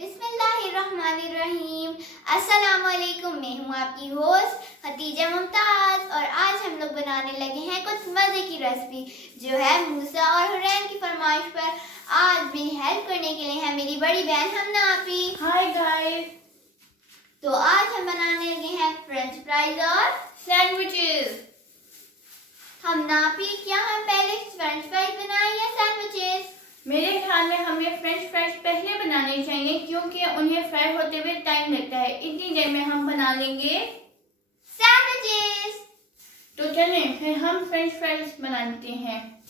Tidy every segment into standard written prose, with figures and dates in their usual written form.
बिस्मिल्लाहिर्रहमानिर्रहीम। अस्सलाम वालेकुम। मैं हूँ आपकी होस्ट खतीजा मुमताज़ और आज हम लोग बनाने लगे हैं कुछ मज़े की रेसिपी जो है मूसा और हुरैन की फरमाइश पर। आज मेरी हेल्प करने के लिए है मेरी बड़ी बहन हमना आपी। Hi guys. तो आज हम बनाने लगे हैं फ्रेंच फ्राइज और सैंडविचेस। हमना आपी, क्या हम पहले फ्रेंच फ्राइज बनाएं या सैंडविचेस? मेरे ख्याल में हमें फ्रेंच फ्राइज पहले बनाने चाहिए क्योंकि उन्हें फ्राई होते हुए टाइम लगता है। इतनी देर में हम बना लेंगे सैंडविचेस। तो चलें फिर हम फ्रेंच फ्राइज बनाते हैं।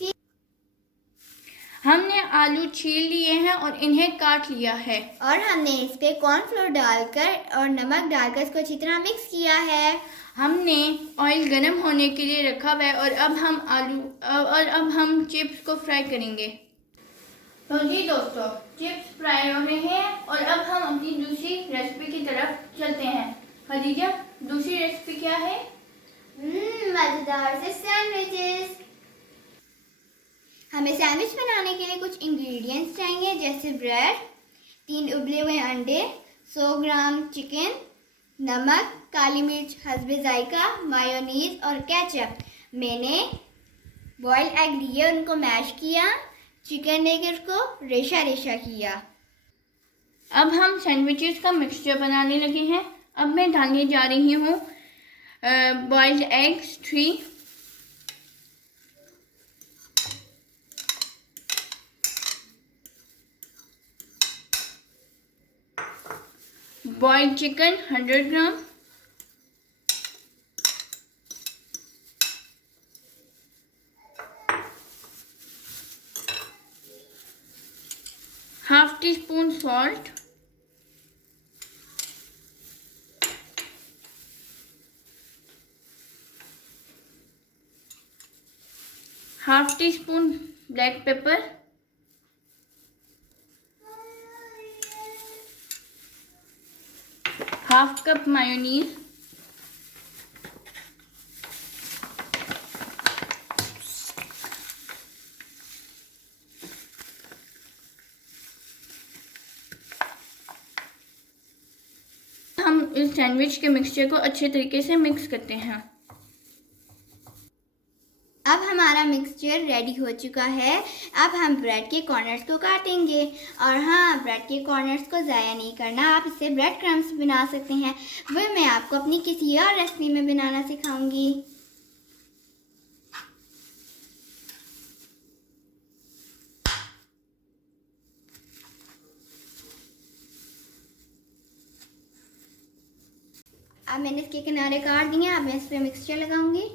हमने आलू छील लिए हैं और इन्हें काट लिया है और हमने इस पे कॉर्नफ्लोर डालकर और नमक डालकर इसको अच्छी तरह मिक्स किया है। हमने ऑयल गरम होने के लिए रखा हुआ है और अब हम चिप्स को फ्राई करेंगे। तो जी दोस्तों, चिप्स फ्राई हो रहे हैं और अब हम अपनी दूसरी रेसिपी की तरफ चलते हैं। खदीजा, दूसरी रेसिपी क्या है? मजेदार से सैंडविचेस। हमें सैंडविच बनाने के लिए कुछ इंग्रेडिएंट्स चाहिए, जैसे ब्रेड, 3 उबले हुए अंडे, 100 ग्राम चिकन, नमक, काली मिर्च हस्बे जायका, मायोनीज और केचप। मैंने बॉइल्ड एग लिए, उनको मैश किया, चिकन लेकर उसको रेशा रेशा किया। अब हम सैंडविचेस का मिक्सचर बनाने लगे हैं। अब मैं डालने जा रही हूँ boiled eggs 3, boiled chicken 100 gram, half teaspoon salt, half teaspoon black pepper, half cup mayonnaise, हम इस सैंडविच के मिक्सचर को अच्छे तरीके से मिक्स करते हैं। अब हमारा मिक्सचर रेडी हो चुका है। अब हम ब्रेड के कॉर्नर्स को काटेंगे। और हाँ, ब्रेड के कॉर्नर्स को ज़ाया नहीं करना, आप इससे ब्रेड क्रम्स बना सकते हैं। वो मैं आपको अपनी किसी और रेसिपी में बनाना सिखाऊंगी। अब मैंने इसके किनारे काट दिए। अब मैं इस पर मिक्सचर लगाऊंगी।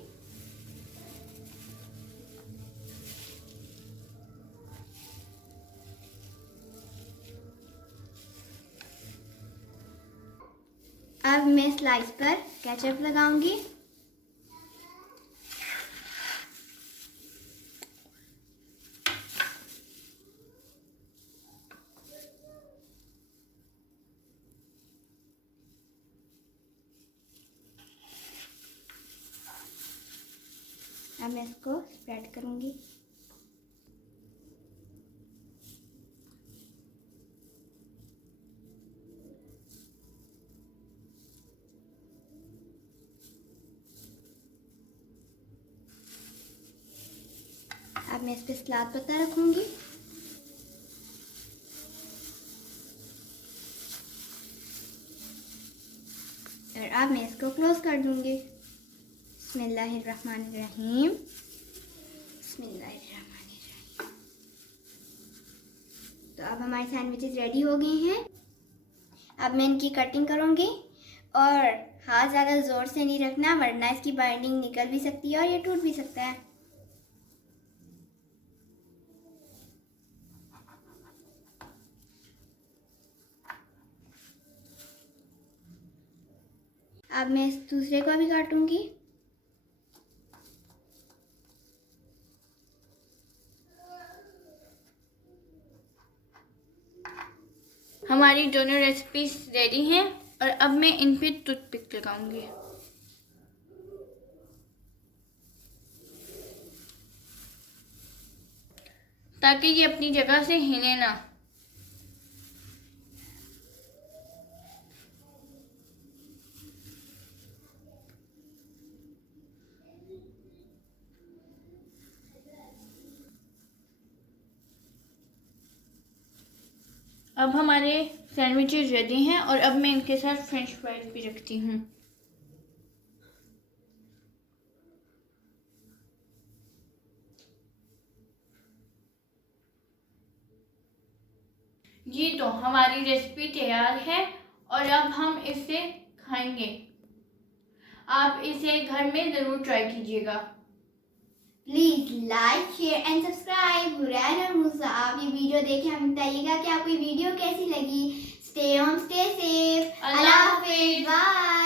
अब मैं स्लाइस पर केचप लगाऊंगी। अब मैं इसको स्प्रेड करूंगी। अब मैं इस पर सलाद पत्ता रखूंगी। और अब मैं इसको क्लोज कर दूंगी। बिस्मिल्लाहिर्रहमानिर्रहीम। बिस्मिल्लाहिर्रहमानिर्रहीम। तो अब हमारे सैंडविचेस रेडी हो गए हैं। अब मैं इनकी कटिंग करूंगी और हाथ ज़्यादा ज़ोर से नहीं रखना, वरना इसकी बाइंडिंग निकल भी सकती है और ये टूट भी सकता है। अब मैं इस दूसरे को भी काटूंगी। हमारी दोनों रेसिपीज रेडी हैं और अब मैं इन पे टूथपिक लगाऊंगी। ताकि ये अपनी जगह से हिले ना। अब हमारे सैंडविचेस रेडी हैं और अब मैं इनके साथ फ्रेंच फ्राइज भी रखती हूँ। जी तो हमारी रेसिपी तैयार है और अब हम इसे खाएंगे। आप इसे घर में ज़रूर ट्राई कीजिएगा। Please like share and subscribe. Hurain और मूसा, आप ये वीडियो देखें, हमें बताइएगा कि आपको ये वीडियो कैसी लगी। Stay home, stay safe. अल्लाह हाफिज़, बाय।